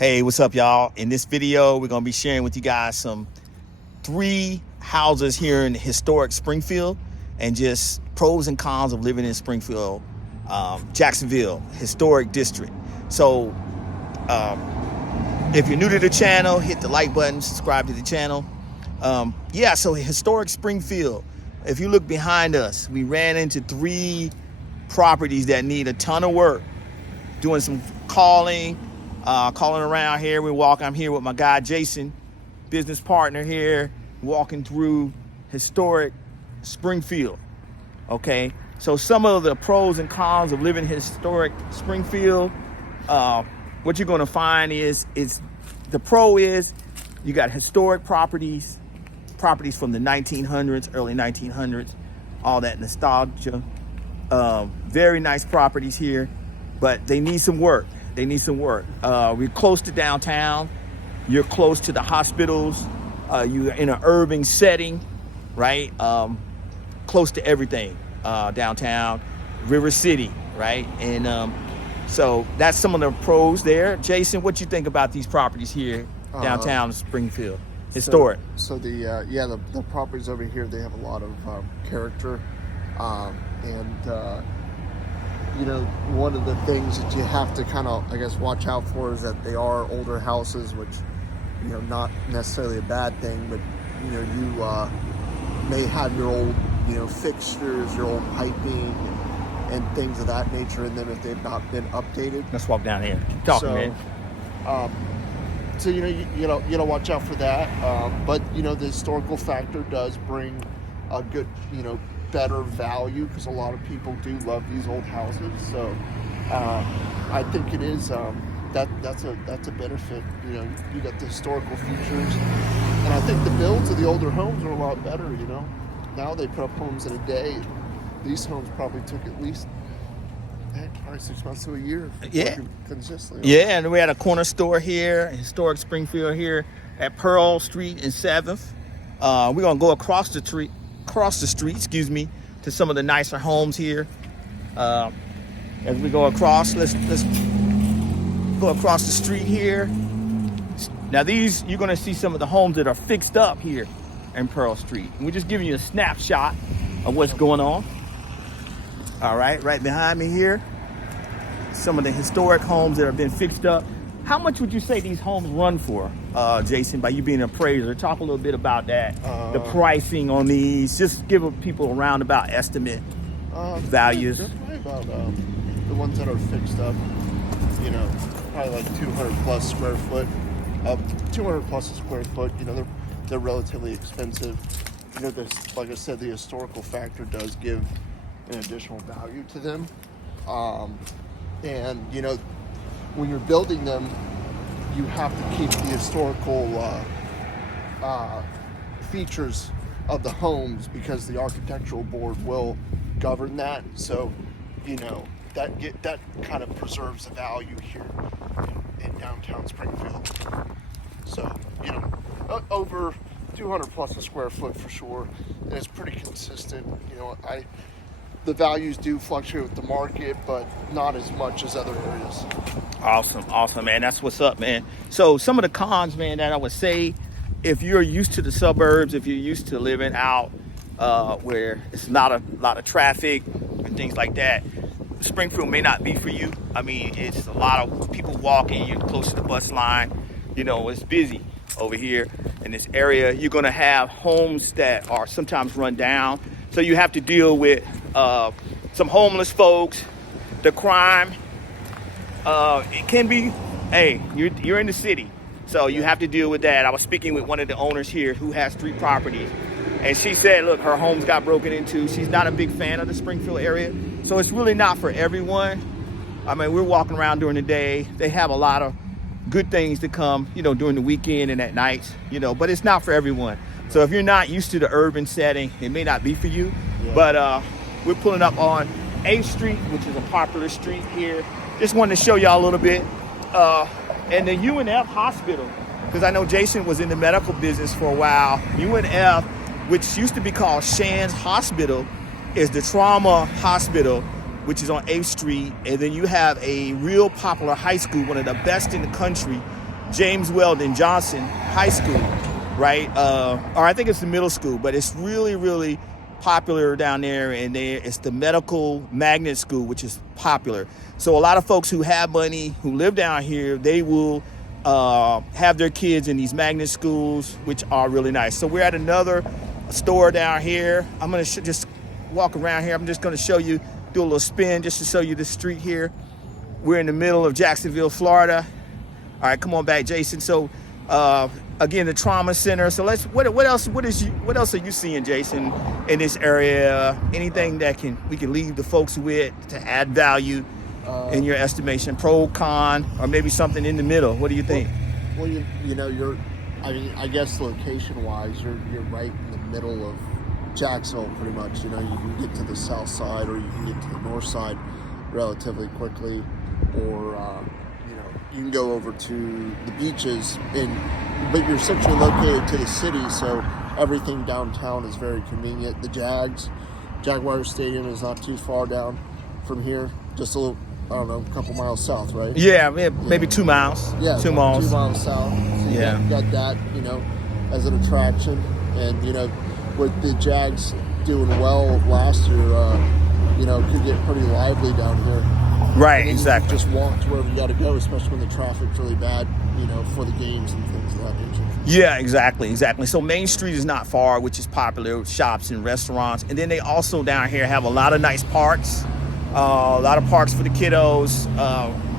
Hey, what's up, y'all? In this video, we're going to be sharing with you guys some 3 houses here in historic Springfield and just pros and cons of living in Springfield, Jacksonville, historic district. So if you're new to the channel, hit the like button, subscribe to the channel. So historic Springfield. If you look behind us, we ran into 3 properties that need a ton of work. Doing some calling around here. I'm here with my guy Jason, business partner here, walking through historic Springfield. Okay, so some of the pros and cons of living in historic Springfield. What you're going to find is the pro is you got historic properties from the 1900s, early 1900s, all that nostalgia. Very nice properties here, but they need some work. We're close to downtown. You're close to the hospitals. You're in an urban setting, right? Close to everything, downtown, River City, right? And so that's some of the pros there. Jason, what you think about these properties here, downtown Springfield, historic? So the properties over here, they have a lot of character, one of the things that you have to kind of, I guess, watch out for is that they are older houses, which, not necessarily a bad thing, but, you may have your old, fixtures, your old piping and things of that nature in them if they've not been updated. Let's walk down here. Keep talking, man. So, you know, watch out for that. But, the historical factor does bring a good, better value because a lot of people do love these old houses. So I think it is that's a benefit. You got the historical features, and I think the builds of the older homes are a lot better. Now they put up homes in a day. These homes probably took at least probably 6 months to a year. Consistently. Yeah, and we had a corner store here, historic Springfield here at Pearl Street and 7th. We're gonna go across the street, to some of the nicer homes here. As we go across, let's go across the street here. Now these, you're gonna see some of the homes that are fixed up here in Pearl Street. And we're just giving you a snapshot of what's going on. All right, right behind me here, some of the historic homes that have been fixed up. How much would you say these homes run for, Jason, by you being an appraiser? Talk a little bit about that, the pricing on these. Just give people a roundabout estimate values. They're probably about the ones that are fixed up, probably like 200 plus square foot. 200 plus a square foot, they're relatively expensive. Like I said, the historical factor does give an additional value to them. When you're building them, you have to keep the historical features of the homes because the architectural board will govern that. So, that kind of preserves the value here in downtown Springfield. So, over 200 plus a square foot for sure, and it's pretty consistent. The values do fluctuate with the market, but not as much as other areas. Awesome, man. That's what's up, man. So some of the cons, man, that I would say, if you're used to the suburbs, if you're used to living out where it's not a lot of traffic and things like that, Springfield may not be for you. I mean, it's a lot of people walking. You're close to the bus line. It's busy over here in this area. You're going to have homes that are sometimes run down. So you have to deal with some homeless folks, the crime. It can be, you're in the city, so you have to deal with that. I was speaking with one of the owners here who has 3 properties, and she said, look, her homes got broken into. She's not a big fan of the Springfield area, so it's really not for everyone. I mean, we're walking around during the day. They have a lot of good things to come, during the weekend and at night, but it's not for everyone. So if you're not used to the urban setting, it may not be for you. Yeah. But we're pulling up on 8th Street, which is a popular street here. Just wanted to show y'all a little bit. And the UNF hospital, because I know Jason was in the medical business for a while. UNF, which used to be called Shands Hospital, is the trauma hospital, which is on 8th Street. And then you have a real popular high school, one of the best in the country, James Weldon Johnson High School, right? Or I think it's the middle school, but it's really, really popular down there. And it's the medical magnet school, which is popular. So a lot of folks who have money, who live down here, they will have their kids in these magnet schools, which are really nice. So we're at another store down here. I'm going to just walk around here. I'm just going to show you, do a little spin just to show you the street here. We're in the middle of Jacksonville, Florida. All right, come on back, Jason. So again, the trauma center. So what else are you seeing, Jason, in this area? Anything that we can leave the folks with to add value in your estimation, pro, con, or maybe something in the middle? What do you think? Well, you know, I guess location-wise, you're right in the middle of Jacksonville, pretty much. You know, you can get to the south side or you can get to the north side relatively quickly, or you know, you can go over to the beaches, but you're centrally located to the city, so everything downtown is very convenient. The Jaguar Stadium is not too far down from here, just a little, I don't know, a couple miles south, right? Yeah, maybe 2 miles. Yeah, 2 miles. 2 miles south. So you got that, you know, as an attraction. And, you know, with the Jags doing well last year, you know, it could get pretty lively down here. Right, exactly. You just walk to wherever you got to go, especially when the traffic's really bad, you know, for the games and things of that nature. Yeah, exactly. So Main Street is not far, which is popular with shops and restaurants. And then they also down here have a lot of nice parks. A lot of parks for the kiddos.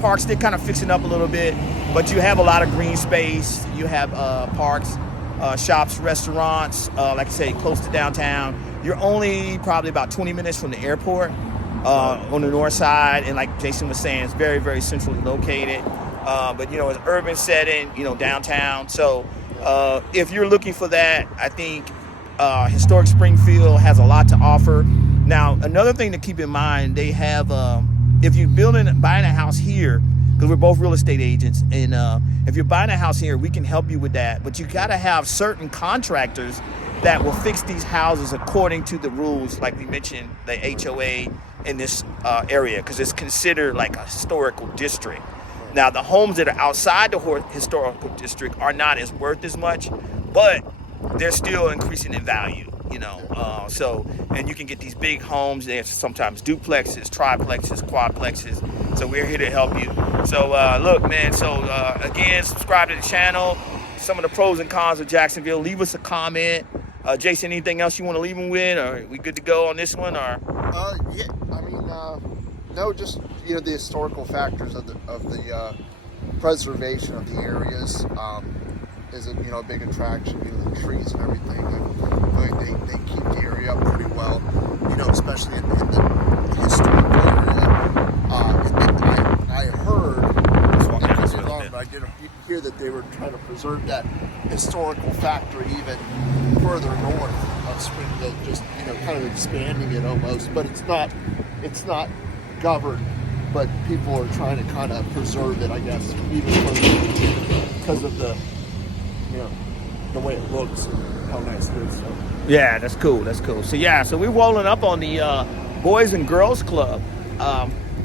Parks, they're kind of fixing up a little bit, but you have a lot of green space. You have parks, shops, restaurants, like I say, close to downtown. You're only probably about 20 minutes from the airport on the north side. And like Jason was saying, it's very, very centrally located. But, you know, it's urban setting, you know, downtown. So if you're looking for that, I think historic Springfield has a lot to offer. Now, another thing to keep in mind, they have, if you're buying a house here, because we're both real estate agents, and if you're buying a house here, we can help you with that. But you got to have certain contractors that will fix these houses according to the rules, like we mentioned, the HOA in this area, because it's considered like a historical district. Now, the homes that are outside the historical district are not as worth as much, but they're still increasing in value. You know, and you can get these big homes. There's sometimes duplexes, triplexes, quadplexes. So we're here to help you. So look, man. So again, subscribe to the channel. Some of the pros and cons of Jacksonville. Leave us a comment. Jason, anything else you want to leave them with? Or are we good to go on this one? Or yeah, I mean, no, just, you know, the historical factors of the preservation of the areas. Is a, you know, a big attraction, you know, the trees and everything. They keep the area up pretty well, you know, especially in the historical area. And I heard, but I did hear that they were trying to preserve that historical factor even further north of Springfield, just, you know, kind of expanding it almost. But it's not governed, but people are trying to kind of preserve it, I guess, even further because of the, you know, the way it looks and how nice it is. So. Yeah, that's cool. So we're rolling up on the Boys and Girls Club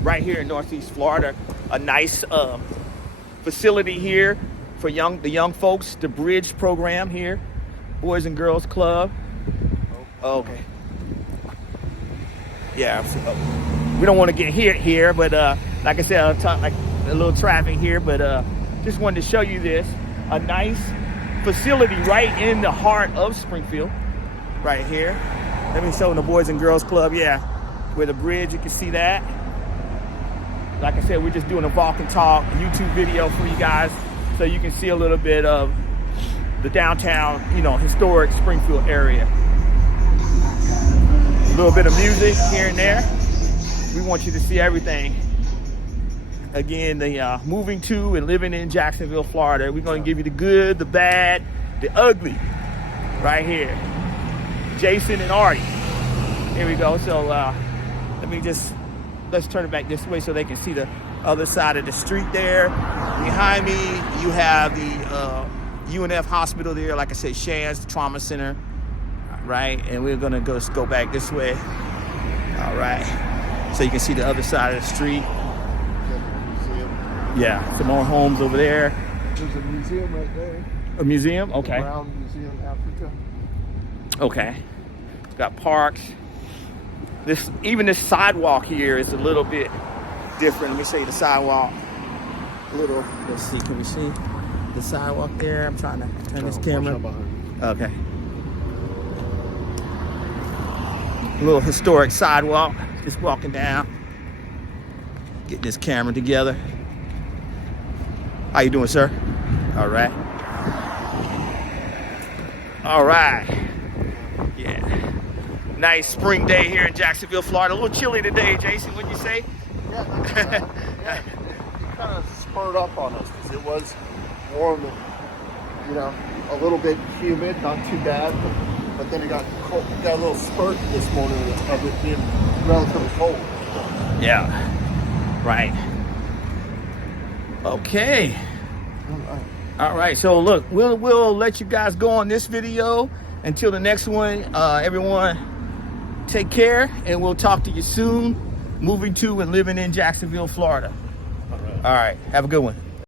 right here in Northeast Florida. A nice facility here for the young folks. The Bridge program here, Boys and Girls Club. Okay. Yeah, we don't want to get hit here, but like I said, I'll talk like a little traffic here, but just wanted to show you this. A nice facility right in the heart of Springfield, right here. Let me show the Boys and Girls Club, yeah. With the bridge, you can see that. Like I said, we're just doing a walk and talk YouTube video for you guys so you can see a little bit of the downtown, you know, historic Springfield area. A little bit of music here and there. We want you to see everything. Again, the moving to and living in Jacksonville, Florida. We're going to give you the good, the bad, the ugly right here. Jason and Artie. Here we go. So let's turn it back this way so they can see the other side of the street there. Behind me, you have the UNF hospital there. Like I said, Shands, the trauma center, right? And we're going to go back this way. All right. So you can see the other side of the street. Yeah, some more homes over there. There's a museum right there. A museum? Okay. Brown Museum, Africa. Okay. It's got parks. Even this sidewalk here is a little bit different. Let me show you the sidewalk. Let's see, can we see the sidewalk there? I'm trying to turn this camera. Okay. A little historic sidewalk. Just walking down. Get this camera together. How you doing, sir? All right. All right. Yeah. Nice spring day here in Jacksonville, Florida. A little chilly today, Jason. What'd you say? Yeah, it kind of spurred up on us because it was warm and, you know, a little bit humid, not too bad, but then it got cold. It got a little spurt this morning of it being relatively cold. Yeah. Right. Okay. All right. So look, we'll let you guys go on this video until the next one. Everyone, take care, and we'll talk to you soon. Moving to and living in Jacksonville, Florida. All right. Have a good one.